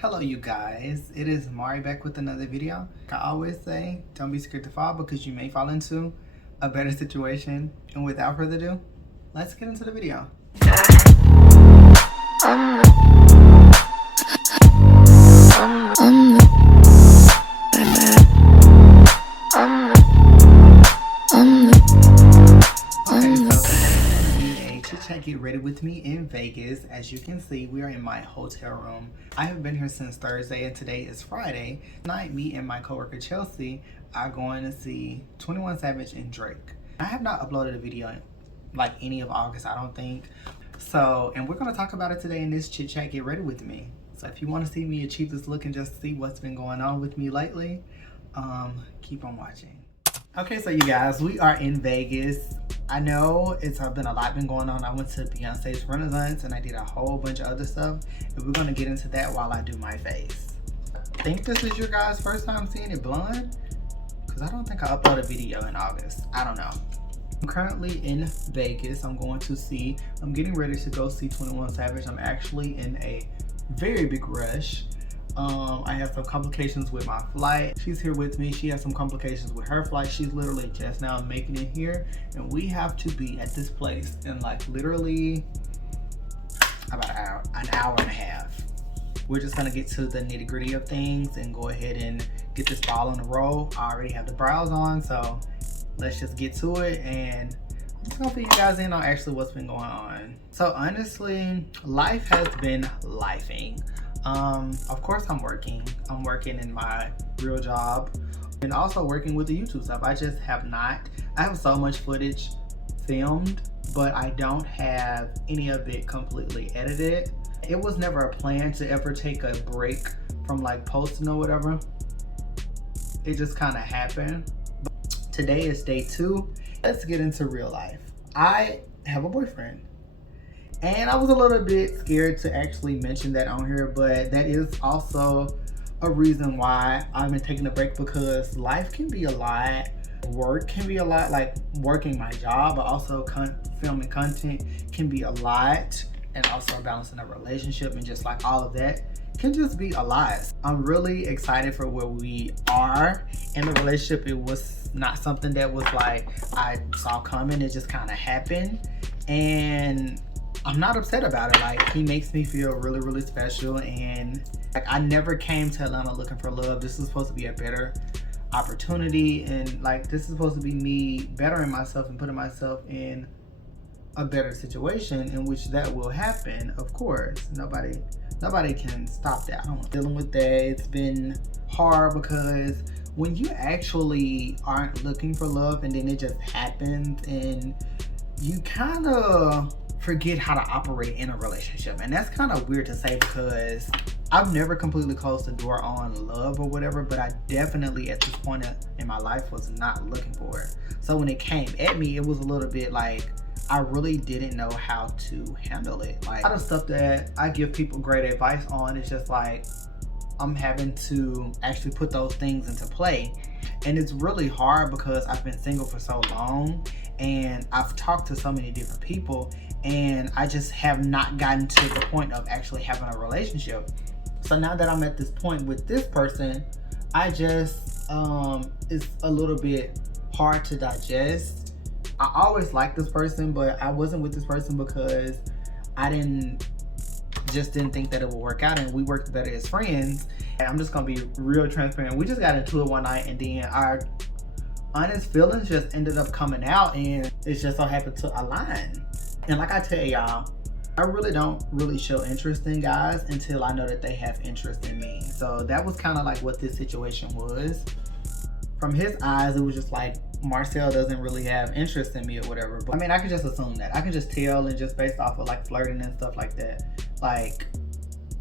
Hello you guys, it is Mari back with another video. Like I always say, don't be scared to fall because you may fall into a better situation. And without further ado, let's get into the video. Get ready with me in Vegas. As you can see, we are in my hotel room. I have been here since Thursday and today is Friday. Tonight, me and my coworker Chelsea are going to see 21 Savage and Drake. I have not uploaded a video like any of August, I don't think. So, and we're going to talk about it today in this chit chat. Get ready with me. So if you want to see me achieve this look and just see what's been going on with me lately, keep on watching. Okay, so you guys, we are in Vegas. I know it's been a lot going on. I went to Beyonce's Renaissance and I did a whole bunch of other stuff. And we're gonna get into that while I do my face. I think this is your guys' first time seeing it blonde, because I don't think I uploaded a video in August. I don't know. I'm currently in Vegas. I'm getting ready to go see 21 Savage. I'm actually in a very big rush. I have some complications with my flight. She's here with me. She has some complications with her flight. She's literally just now making it here, and we have to be at this place in like literally about an hour and a half. We're just gonna get to the nitty-gritty of things and go ahead and get this ball on the roll. I already have the brows on, so let's just get to it, and I'm just gonna fill you guys in on actually what's been going on. So honestly, life has been lifing. Of course I'm working in my real job and also working with the YouTube stuff. I have so much footage filmed, but I don't have any of it completely edited. It was never a plan to ever take a break from like posting or whatever. It just kind of happened. But today is day 2. Let's get into real life. I have a boyfriend. And I was a little bit scared to actually mention that on here, but that is also a reason why I've been taking a break, because life can be a lot. Work can be a lot, like working my job, but also filming content can be a lot, and also balancing a relationship and just like all of that can just be a lot. I'm really excited for where we are in the relationship. It was not something that was like I saw coming. It just kind of happened, and I'm not upset about it. Like, he makes me feel really, really special, and like I never came to Atlanta looking for love. This is supposed to be a better opportunity, and like this is supposed to be me bettering myself and putting myself in a better situation in which that will happen. Of course, nobody can stop that. I'm dealing with that. It's been hard because when you actually aren't looking for love and then it just happens, and you kind of forget how to operate in a relationship. And that's kind of weird to say, because I've never completely closed the door on love or whatever, but I definitely at this point in my life was not looking for it. So when it came at me, it was a little bit like I really didn't know how to handle it. Like, a lot of stuff that I give people great advice on, it's just like I'm having to actually put those things into play. And it's really hard because I've been single for so long and I've talked to so many different people, and I just have not gotten to the point of actually having a relationship. So now that I'm at this point with this person, I just, it's a little bit hard to digest. I always liked this person, but I wasn't with this person because I didn't think that it would work out, and we worked better as friends. And I'm just gonna be real transparent. We just got into it one night, and then our honest feelings just ended up coming out, and it just so happened to align. And like I tell y'all, I really don't show interest in guys until I know that they have interest in me. So that was kind of like what this situation was. From his eyes, it was just like, Marcel doesn't really have interest in me or whatever. But I mean, I could just assume that. I can just tell, and just based off of like flirting and stuff like that, like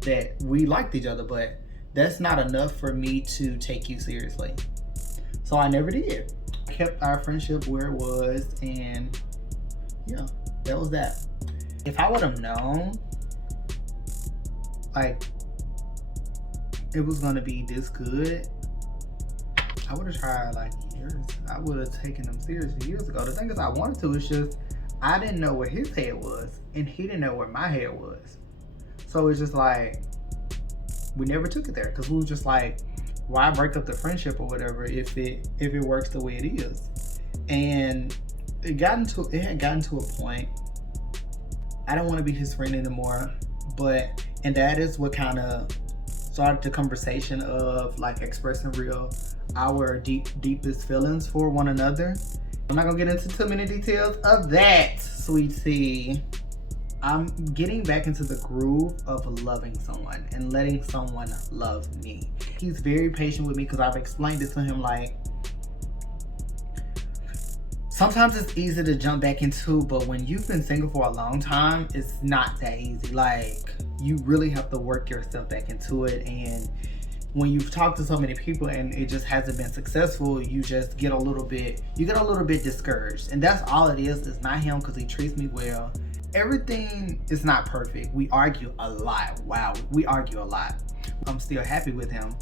that we liked each other, but that's not enough for me to take you seriously. So I never did. I kept our friendship where it was, and yeah, that was that. If I would have known like it was gonna be this good, I would have tried like years. I would have taken them seriously years ago. The thing is, I wanted to, it's just I didn't know where his head was, and he didn't know where my head was. So it's just like, we never took it there because we were just like, why break up the friendship or whatever if it works the way it is. And it had gotten to a point I don't want to be his friend anymore, and that is what kind of started the conversation of like expressing our deepest feelings for one another. I'm not gonna get into too many details of that, sweetie. I'm getting back into the groove of loving someone and letting someone love me. He's very patient with me because I've explained it to him, like, sometimes it's easy to jump back into, but when you've been single for a long time, it's not that easy. Like, you really have to work yourself back into it. And when you've talked to so many people and it just hasn't been successful, you just get a little bit discouraged. And that's all it is. It's not him because he treats me well. Everything is not perfect. We argue a lot. Wow, we argue a lot. I'm still happy with him.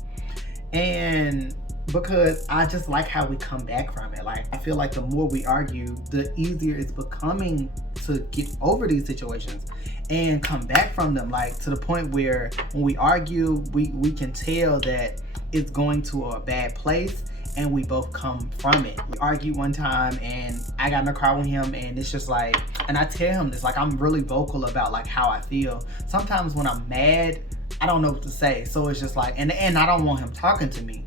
And because I just like how we come back from it. Like, I feel like the more we argue, the easier it's becoming to get over these situations and come back from them. Like, to the point where when we argue, we can tell that it's going to a bad place and we both come from it. We argued one time and I got in a car with him and it's just like, and I tell him this, like, I'm really vocal about like how I feel. Sometimes when I'm mad, I don't know what to say. So it's just like, and I don't want him talking to me.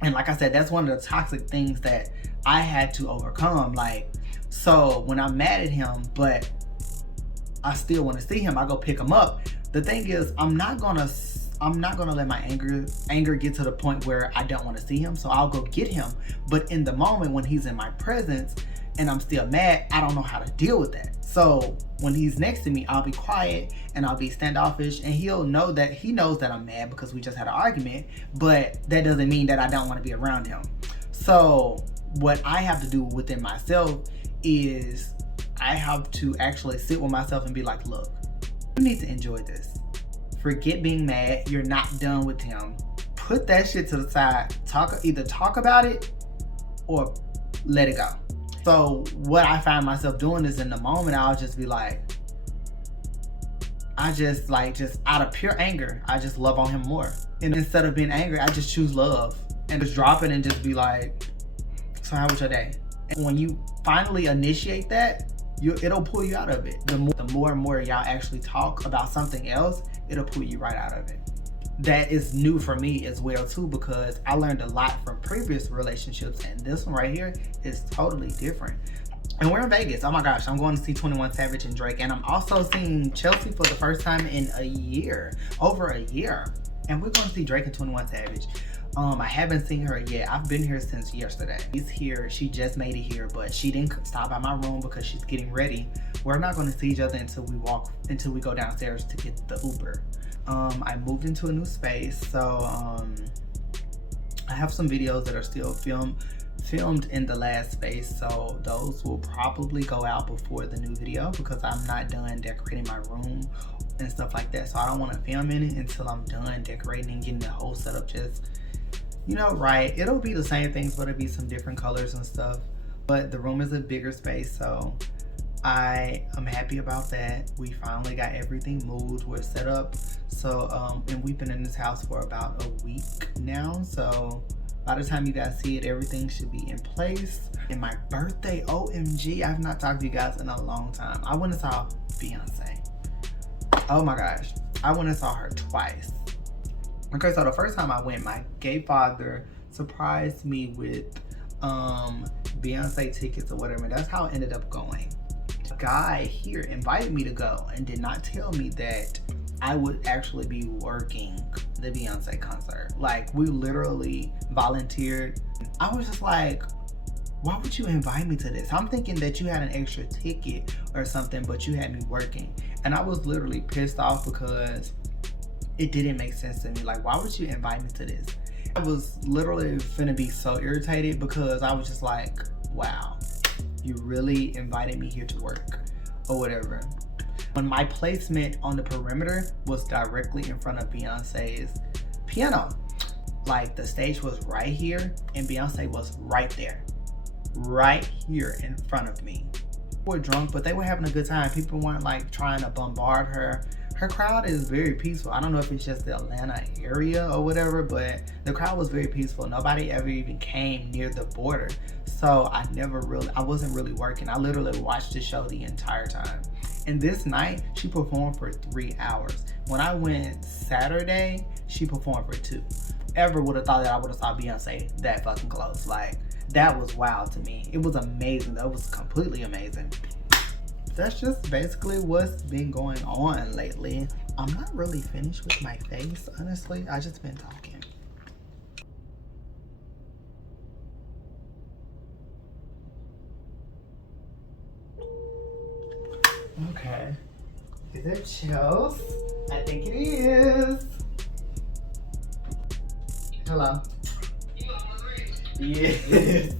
And like I said, that's one of the toxic things that I had to overcome. Like, so when I'm mad at him, but I still want to see him, I go pick him up. The thing is, I'm not gonna let my anger get to the point where I don't want to see him. So I'll go get him. But in the moment when he's in my presence and I'm still mad, I don't know how to deal with that. So when he's next to me, I'll be quiet and I'll be standoffish, and he knows that I'm mad because we just had an argument, but that doesn't mean that I don't want to be around him. So what I have to do within myself is I have to actually sit with myself and be like, look, you need to enjoy this. Forget being mad. You're not done with him. Put that shit to the side. Either talk about it or let it go. So what I find myself doing is, in the moment, I'll just be like, just out of pure anger, I just love on him more. And instead of being angry, I just choose love and just drop it and just be like, so how was your day? And when you finally initiate that, it'll pull you out of it. The more and more y'all actually talk about something else, it'll pull you right out of it. That is new for me as well too, because I learned a lot from previous relationships, and this one right here is totally different. And we're in Vegas. Oh my gosh, I'm going to see 21 Savage and Drake, and I'm also seeing Chelsea for the first time in over a year. And we're going to see Drake and 21 Savage. I haven't seen her yet. I've been here since yesterday. She's here. She just made it here, but she didn't stop by my room because she's getting ready. We're not going to see each other until we go downstairs to get the Uber. I moved into a new space, so I have some videos that are still filmed in the last space, so those will probably go out before the new video because I'm not done decorating my room and stuff like that. So I don't want to film in it until I'm done decorating and getting the whole setup just, right. It'll be the same things, but it'll be some different colors and stuff. But the room is a bigger space, so I am happy about that. We finally got everything moved. We're set up. So, and we've been in this house for about a week now. So by the time you guys see it, everything should be in place. And my birthday, OMG, I've not talked to you guys in a long time. I went and saw Beyonce. Oh my gosh. I went and saw her twice. Okay, so the first time I went, my gay father surprised me with Beyonce tickets or whatever. And that's how it ended up going. A guy here invited me to go and did not tell me that I would actually be working the Beyonce concert. Like, we literally volunteered. I was just like, why would you invite me to this? I'm thinking that you had an extra ticket or something, but you had me working. And I was literally pissed off because it didn't make sense to me. Like, why would you invite me to this? I was literally finna be so irritated because I was just like, wow, you really invited me here to work or whatever. When my placement on the perimeter was directly in front of Beyonce's piano. Like, the stage was right here and Beyonce was right there. Right here in front of me. People were drunk, but they were having a good time. People weren't like trying to bombard her Her crowd is very peaceful. I don't know if it's just the Atlanta area or whatever, but the crowd was very peaceful. Nobody ever even came near the border. So I wasn't really working. I literally watched the show the entire time. And this night, she performed for 3 hours. When I went Saturday, she performed for 2. Ever would have thought that I would have saw Beyonce that fucking close. Like, that was wild to me. It was amazing. That was completely amazing. That's just basically what's been going on lately. I'm not really finished with my face, honestly. I just been talking. Okay. Is it Chels? I think it is. Hello. Yes.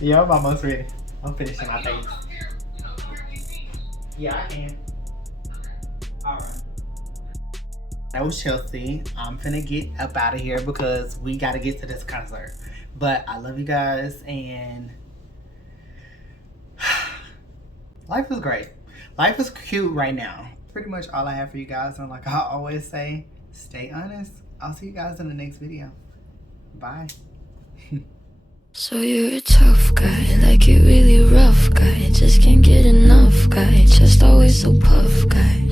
Yeah, I'm almost ready. I'm finishing my face. Yeah, I can. Alright. That was Chelsea. I'm finna get up out of here because we gotta get to this concert. But I love you guys, and life is great. Life is cute right now. Pretty much all I have for you guys, and like I always say, stay honest. I'll see you guys in the next video. Bye. So you're a tough guy, like it really rough guy. Just can't get enough guy, just always so puff guy.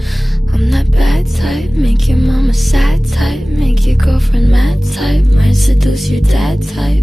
I'm that bad type, make your mama sad type, make your girlfriend mad type, might seduce your dad type.